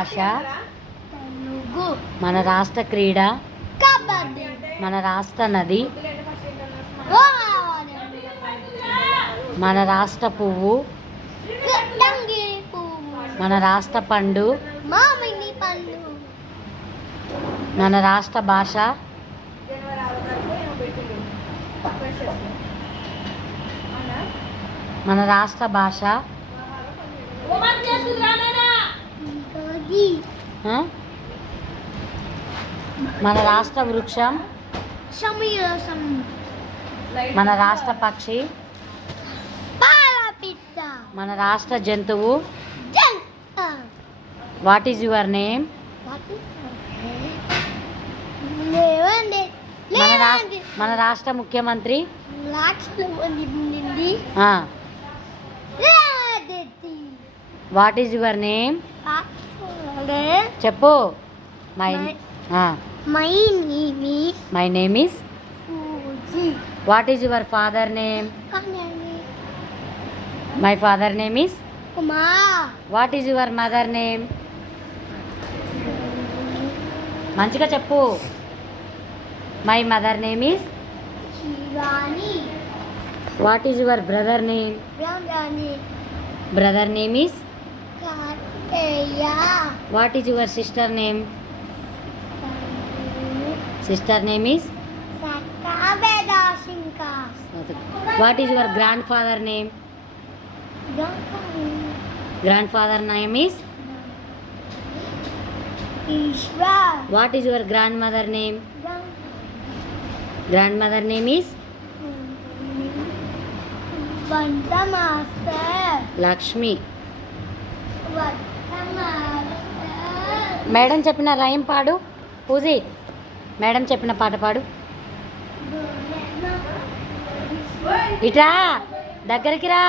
భాష మన రాష్ట్ర క్రీడ మన రాష్ట్ర నది మన రాష్ట్ర పువ్వు మన రాష్ట్ర పండు మన రాష్ట్ర భాష మన రాష్ట్ర భాష మన రాష్ట్ర వృక్షం మన రాష్ట్ర పక్షి మన రాష్ట్ర జంతువు. What is your name? మన రాష్ట్ర ముఖ్యమంత్రి వాట్ ఈజ్ యువర్ నేమ్? చెప్పు. My name is. What is your father name? My father name is. What is your mother name? మంచిగా చెప్పు. My mother name is. What is your brother name? Brother name is. What is your sister name? Sister name is. What is your grand father name? Grand father name is. What is your grand mother name? Grand mother name is. Lakshmi. Madam చెప్పిన rhyme పాడు. Pooji madam చెప్పిన పాట పాడు. ఇట్రా దగ్గరికి రా.